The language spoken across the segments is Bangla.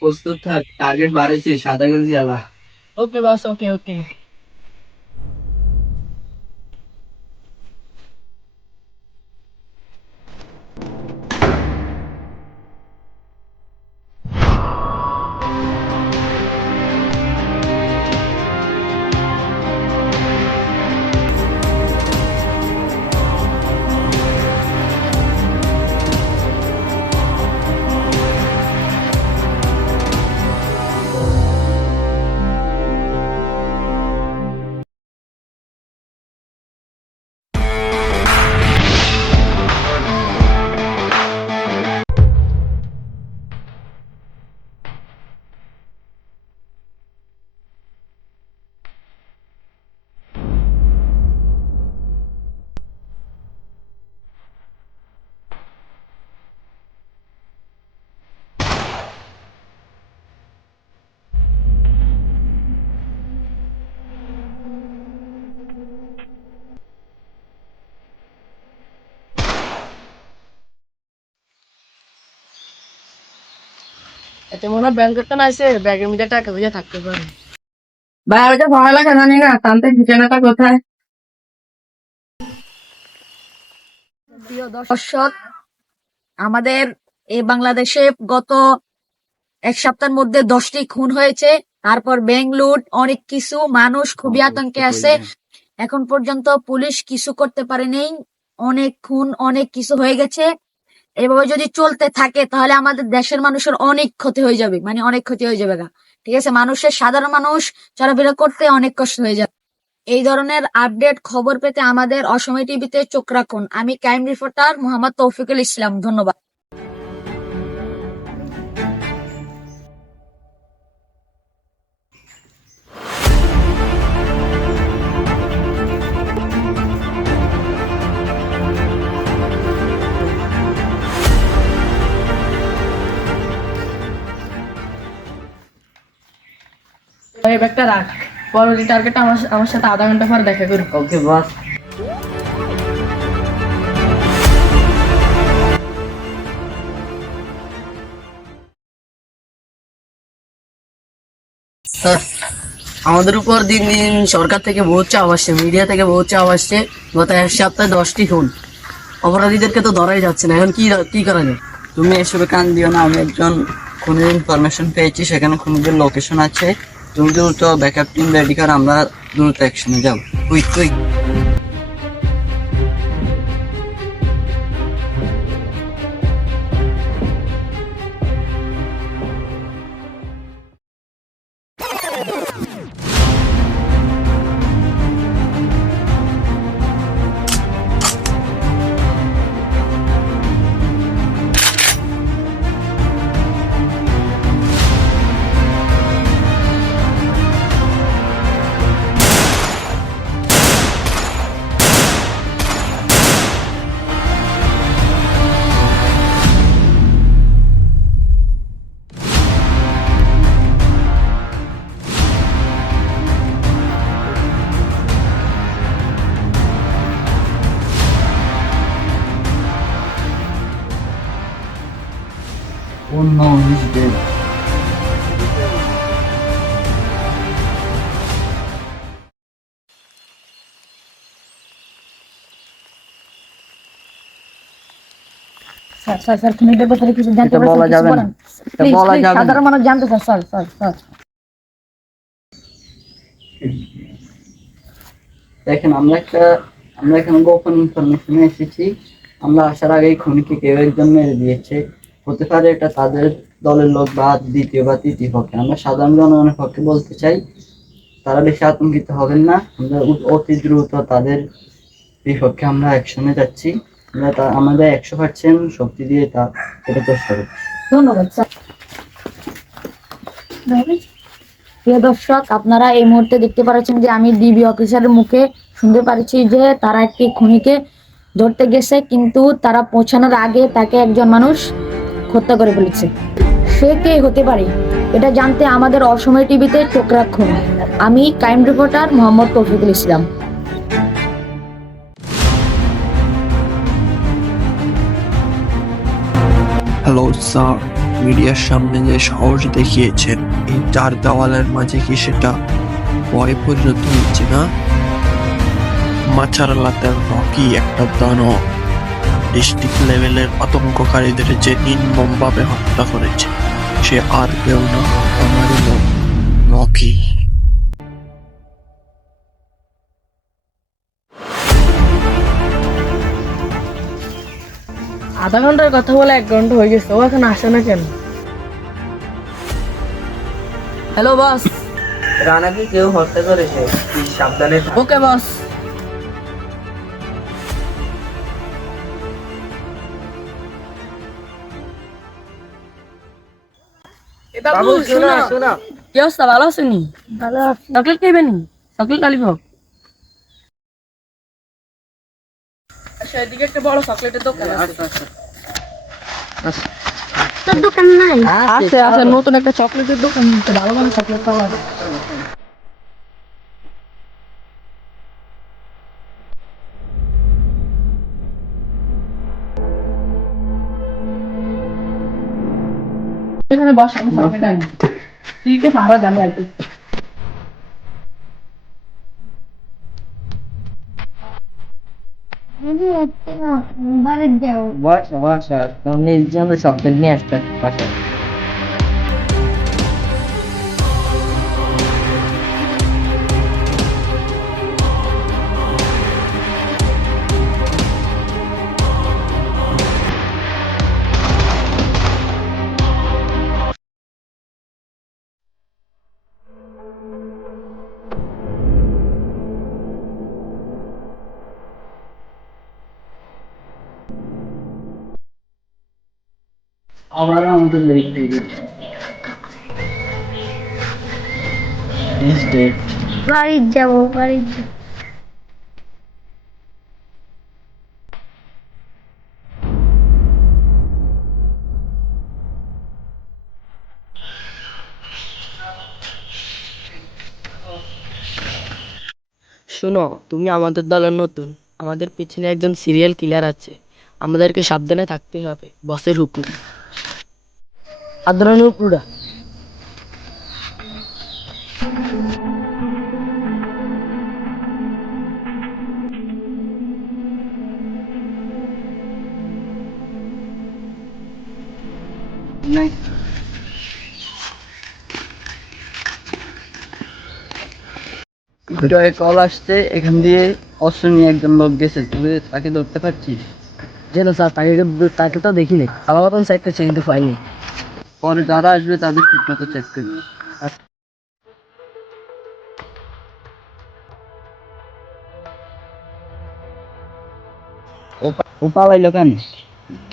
প্রস্তুত থাক টার্গেট বাড়েছে সাদা গেঞ্জি আলা ওকে বাস ওকে ওকে এতে মনে হয় ব্যাংকের তো আছে ব্যাগের মধ্যে টাকা পয়সা থাকতে পারে। ভাই ওইটা ভয় লাগে জানি না তান্ত্রিক ঠিকানাটা কোথায়? প্রিয় দর্শক আমাদের এই বাংলাদেশে গত এক সপ্তাহের মধ্যে দশটি খুন হয়েছে তারপর ব্যাংক লুট অনেক কিছু মানুষ খুবই আতঙ্কে আছে। এখন পর্যন্ত পুলিশ কিছু করতে পারেনি অনেক খুন অনেক কিছু হয়ে গেছে। এভাবে যদি চলতে থাকে, তাহলে আমাদের দেশের মানুষের অনেক ক্ষতি হয়ে যাবে। মানে অনেক ক্ষতি হয়ে যাবে না ঠিক আছে? মানুষের সাধারণ মানুষ চলাফেরা করতে অনেক কষ্ট হয়ে যাবে। এই ধরনের আপডেট খবর পেতে আমাদের অসময় টিভিতে চোখ রাখুন। আমি ক্রাইম রিপোর্টার মোহাম্মদ তৌফিকুল ইসলাম। ধন্যবাদ। ব্যাগটা রাখ। পরবর্তী টার্গেট আমার আমার সাথে আধা ঘণ্টা পর দেখা করব। ওকে, বস। আমাদের উপর দিন দিন সরকার থেকে বহুত চাপ আসছে মিডিয়া থেকে বহুত চাপ আসছে। গত এক সপ্তাহে দশটি খুন। অপরাধীদেরকে তো ধরাই যাচ্ছে না। এখন কি কি করা যায়? তুমি এসবে কান দিও না, আমি একজন খুনের ইনফরমেশন পেয়েছি, সেখানে খুনিদের লোকেশন আছে তুমি দ্রুত ব্যাকআপ টিম রেডি কর আমরা দ্রুত অ্যাকশনে যাব। Quick quick Oh no, he's dead. Sir sir sir খুনিদের ব্যাপারে কিছু জানতে এটা বলা পারছেন যাবে না। এটা বলা যাবে না। সাধারণ মানুষ জানতে চায় স্যার স্যার স্যার দেখেন আমরা একটা আমরা এখানে গোপন ইনফরমেশনে এসেছি আমরা আসার আগেই খুনিকে কেউ একজন মেরে দিয়েছে হতে পারে এটা তাদের দলের লোক বা দ্বিতীয় বা তৃতীয় পক্ষে। আমরা সাধারণ জনগণের পক্ষে বলতে চাই, তারা বেশি আতঙ্কিত হবেন না। আমরা অতি দ্রুত তাদের বিপক্ষে আমরা অ্যাকশনে যাচ্ছি। আমরা তা আমাদের একশো পার্সেন্ট শক্তি দিয়ে তা এটা চেষ্টা করছি ধন্যবাদ প্রিয় দর্শক, আপনারা এই মুহূর্তে দেখতে পাচ্ছেন যে আমি ডিবি অফিসারের মুখে শুনতে পারছি যে তারা একটি খুনিকে ধরতে গেছে, কিন্তু তারা পৌঁছানোর আগে তাকে একজন মানুষ হত্যা করে ফেলেছে। সে কে হতে পারে? এটা জানতে আমাদের অসময় টিভিতে চোখ রাখুন আমি crime reporter Mohammad Taufiqul Islam. Hello, sir, মিডিয়ার সামনে যে সাহস দেখিয়েছেন, এই চার দেওয়ালের মাঝে কি সেটা ভয় পর্যন্ত হচ্ছে না? মাছারালাতের রকি একটা দানব। ডিস্ট্রিক্ট লেভেলের আতঙ্ককারীদের যে নির্মমভাবে হত্যা করেছে সে আর কেউ না আমারই রকি আধা ঘণ্টার কথা বলে এক ঘণ্টা হয়ে গেছে ও এখন আসে না কেন? হ্যালো বস রানাকে কেউ হত্যা করেছে সাবধানে ওকে বস বাবু শোনো। শোনো কি অবস্থা? ভালো আছেনি ভালো চকলেট খাইবে নি? চকলেট আলিব আচ্ছা এদিকে একটা বড় চকলেটের দোকান আছে। আছে আছে। নতুন একটা চকলেটের দোকান ভালো ভালো চকলেট পাওয়া যায়। এখানে বস আমি চকলেট আনি ঠিক আছে আমরা জানি আর বস বস তুমি জন্য চকলেট নিয়ে আসতে পাশে আবারও আমাদের. বাড়ি যাব বাড়ি যাব। শোনো তুমি আমাদের দলের নতুন। আমাদের পিছনে একজন সিরিয়াল কিলার আছে। আমাদেরকে সাবধানে থাকতে হবে বসের হুকুম। সাধারণ হুকুরা ভিডিওয়ে কল আসছে এখান দিয়ে অস্ত্র নিয়ে একজন লোক গেছে তুই তাকে ধরতে পারছিস? যেন স্যার তাকে তাকে তো দেখিনি। আমার মতন সাইডটা কিন্তু পাইনি। পরে যারা আসবে তাদের ঠিক মতো চেক করবি ও পালাইলো কেন?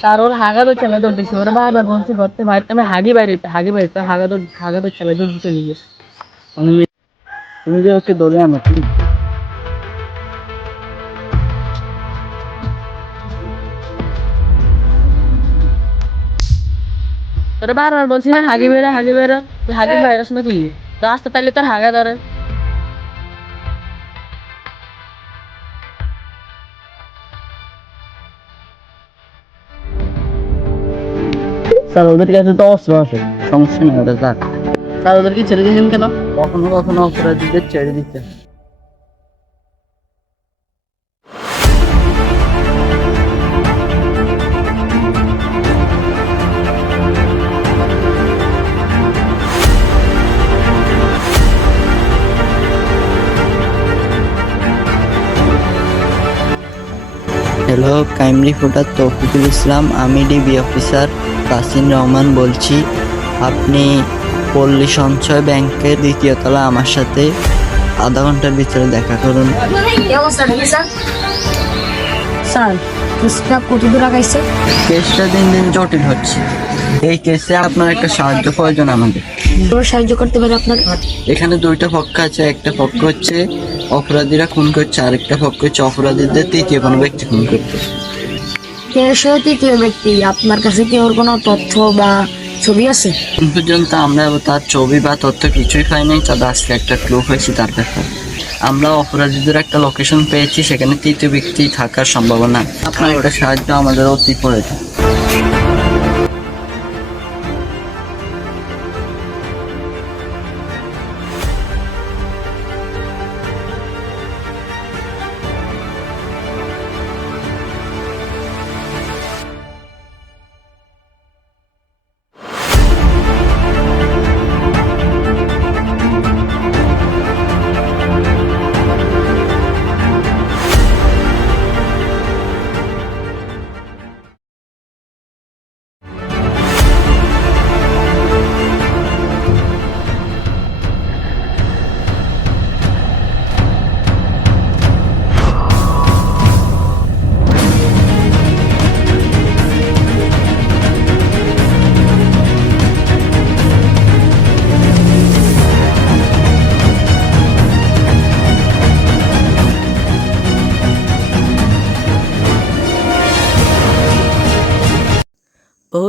তার ওর হাগা তো ছেলে দৌড় দিচ্ছে ওরা বারবার বলছে করতে বাইরে আমি হাগি বাইরে হাগি বাইরে হাগা দৌড় হাগা তো ছেলে দৌড় দিতে নিয়ে গেছে তুমি যে ওকে ধরে আনো তোরা বারবার বলছি না হাগি বেড়া হাগি বেড়া হাগি ভাইরাস না তুই তো আসতে তাহলে তোর হাগা ধরে স্যার ওদের কাছে তো অস্ত্র আছে সমস্যা নেই ওটা যাক। স্যার ওদেরকে ছেড়ে দিয়েছেন কেন? কখনো কখনো অপরাধীদের ছেড়ে দিতে। হ্যালো কাইমরি ফুটার তৌফিকুল ইসলাম আমি ডিবি অফিসার কাসিন রহমান বলছি। আপনি পল্লী সঞ্চয় ব্যাংকের দ্বিতীয় তলা আমার সাথে আধা ঘণ্টার ভিতরে দেখা করুন। স্যার কেসটা কত দূর আগাইছে? কেসটা দিন দিন জটিল হচ্ছে। এই কেসে আপনার একটা সাহায্য প্রয়োজন আমাদের। সাহায্য করতে পারে আপনাকে এখানে দুইটা পক্ষ আছে একটা পক্ষ হচ্ছে অপরাধীরা খুন করছে আরেকটা পক্ষ হচ্ছে অপরাধীদের তৃতীয় কোনো ব্যক্তি খুন করতে কে সে তৃতীয় ব্যক্তি আপনার কাছে কি ওর কোনো তথ্য বা ছবি আছে? পর্যন্ত আমরা তার ছবি বা তথ্য কিছুই পাই নাই তবে আজকে একটা ক্লু হয়েছে তার ব্যাপারে। আমরা অপরাধীদের একটা লোকেশন পেয়েছি, সেখানে তৃতীয় ব্যক্তি থাকার সম্ভাবনা। আপনার ওটা সাহায্য আমাদের অতি প্রয়োজন।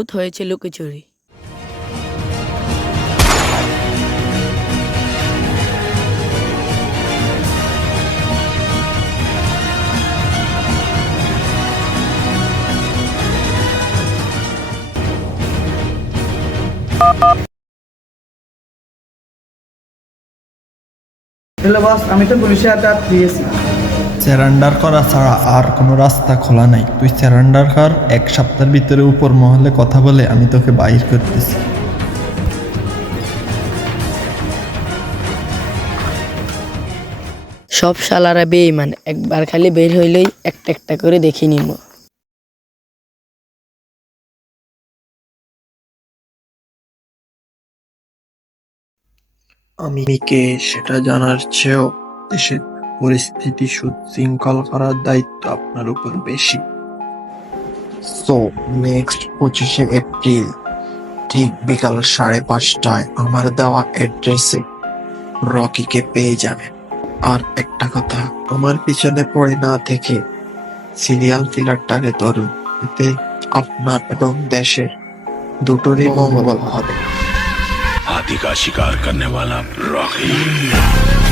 বহুত হয়েছে লুকোচুরি। তাহলে বস আমি তো পুলিশের হাতে হাত দিয়েছি স্যারেন্ডার করা ছাড়া আর কোনো রাস্তা খোলা নাই। তুই স্যারেন্ডার কর এক সপ্তাহের ভিতরে উপর মহলে কথা বলে আমি তোকে বাইর করতেছি। সব শালারা বেইমান একবার খালি বের হইলেই একটা একটা করে দেখি নিব আমি কে সেটা জানার চেয়েও দেশের পরিস্থিতি সুশৃঙ্খল করার দায়িত্ব আপনার উপর বেশি সো নেক্সট পঁচিশে এপ্রিল ঠিক বিকাল সাড়ে পাঁচটায় আমার দেওয়া অ্যাড্রেসে রকিকে পেয়ে যাবেন আর একটা কথা আমার পিছনে পড়ে না থেকে সিরিয়াল কিলারটাকে ধরুন এতে আপনার এবং দেশের দুটোরই মঙ্গল হবে हाथी का शिकार करने वाला रॉकी